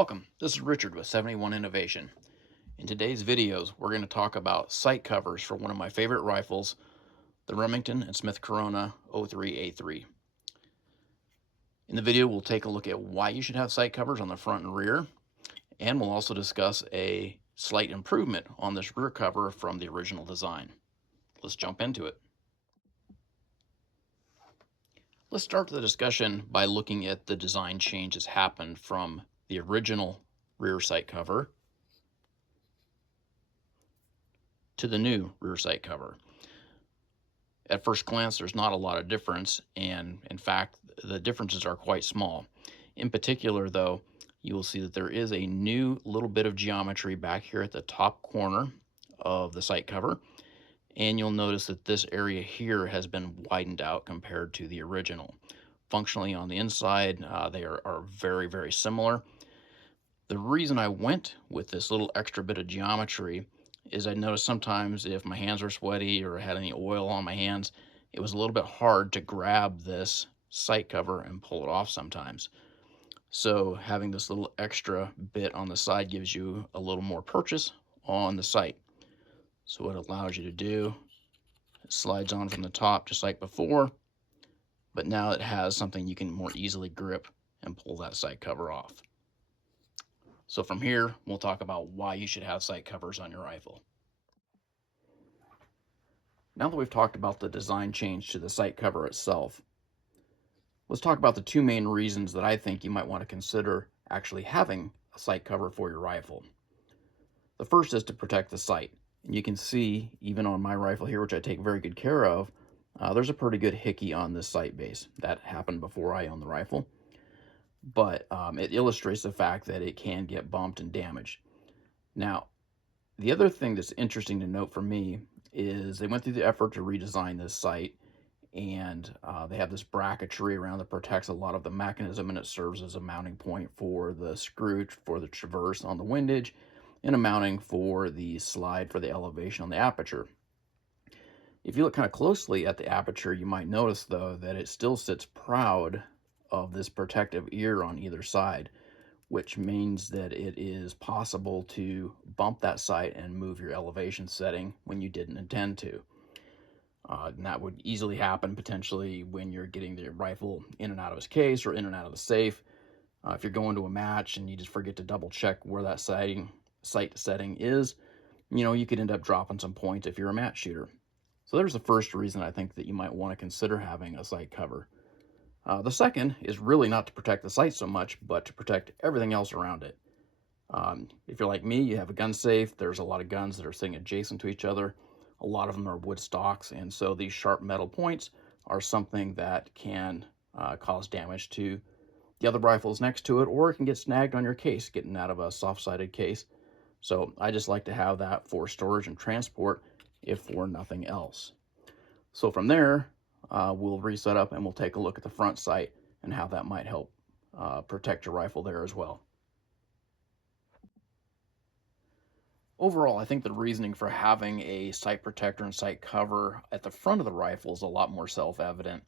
Welcome, this is Richard with 71 Innovation. In today's videos, we're going to talk about sight covers for one of my favorite rifles, the Remington and Smith Corona 03A3. In the video, we'll take a look at why you should have sight covers on the front and rear, and we'll also discuss a slight improvement on this rear cover from the original design. Let's jump into it. Let's start the discussion by looking at the design changes happened from the original rear sight cover to the new rear sight cover. At first glance, there's not a lot of difference, and in fact, the differences are quite small. In particular, though, you will see that there is a new little bit of geometry back here at the top corner of the sight cover, and you'll notice that this area here has been widened out compared to the original. Functionally, on the inside, they are very, very similar. The reason I went with this little extra bit of geometry is I noticed sometimes if my hands were sweaty or had any oil on my hands, it was a little bit hard to grab this sight cover and pull it off sometimes. So having this little extra bit on the side gives you a little more purchase on the sight. So what it allows you to do, it slides on from the top just like before, but now it has something you can more easily grip and pull that sight cover off. So from here, we'll talk about why you should have sight covers on your rifle. Now that we've talked about the design change to the sight cover itself, let's talk about the two main reasons that I think you might want to consider actually having a sight cover for your rifle. The first is to protect the sight. And you can see, even on my rifle here, which I take very good care of, there's a pretty good hickey on this sight base. That happened before I owned the rifle. But it illustrates the fact that it can get bumped and damaged. Now, the other thing that's interesting to note for me is they went through the effort to redesign this sight, and they have this bracketry around that protects a lot of the mechanism, and it serves as a mounting point for the screw for the traverse on the windage, and a mounting for the slide for the elevation on the aperture. If you look kind of closely at the aperture, you might notice, though, that it still sits proud of this protective ear on either side, which means that it is possible to bump that sight and move your elevation setting when you didn't intend to. And that would easily happen potentially when you're getting the rifle in and out of its case or in and out of the safe. If you're going to a match and you just forget to double check where that sight setting is, you could end up dropping some points if you're a match shooter. So there's the first reason I think that you might want to consider having a sight cover. The second is really not to protect the sight so much, but to protect everything else around it. If you're like me, you have a gun safe. There's a lot of guns that are sitting adjacent to each other. A lot of them are wood stocks, and so these sharp metal points are something that can cause damage to the other rifles next to it, or it can get snagged on your case, getting out of a soft-sided case. So I just like to have that for storage and transport, if for nothing else. So from there, we'll reset up and we'll take a look at the front sight and how that might help protect your rifle there as well. Overall, I think the reasoning for having a sight protector and sight cover at the front of the rifle is a lot more self-evident,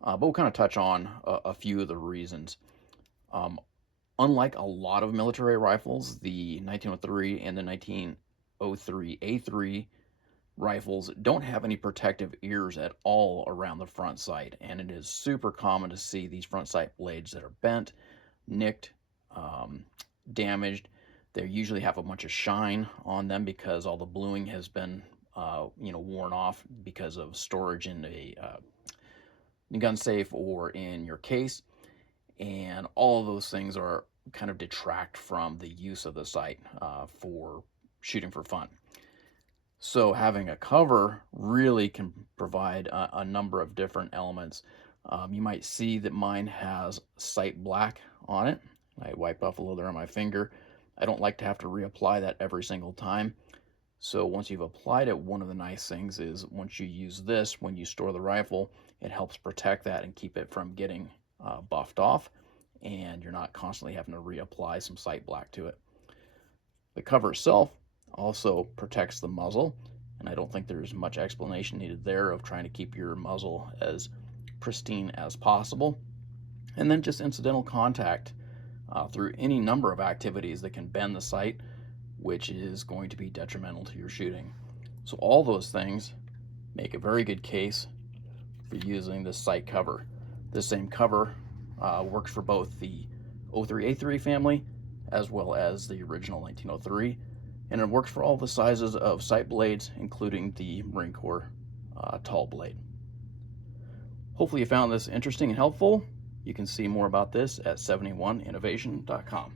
but we'll kind of touch on a few of the reasons. Unlike a lot of military rifles, the 1903 and the 1903A3 rifles don't have any protective ears at all around the front sight, and it is super common to see these front sight blades that are bent, nicked, damaged. They usually have a bunch of shine on them because all the bluing has been worn off because of storage in a gun safe or in your case, and all of those things are kind of detract from the use of the sight for shooting for fun. So having a cover really can provide a number of different elements. You might see that mine has sight black on it. I wipe off a little there on my finger. I don't like to have to reapply that every single time. So once you've applied it, one of the nice things is once you use this, when you store the rifle, it helps protect that and keep it from getting buffed off, and you're not constantly having to reapply some sight black to it. The cover itself also protects the muzzle, and I don't think there's much explanation needed there of trying to keep your muzzle as pristine as possible. And then just incidental contact through any number of activities that can bend the sight, which is going to be detrimental to your shooting. So all those things make a very good case for using this sight cover. This same cover works for both the 03A3 family as well as the original 1903, and it works for all the sizes of sight blades, including the Marine Corps tall blade. Hopefully you found this interesting and helpful. You can see more about this at 71innovation.com.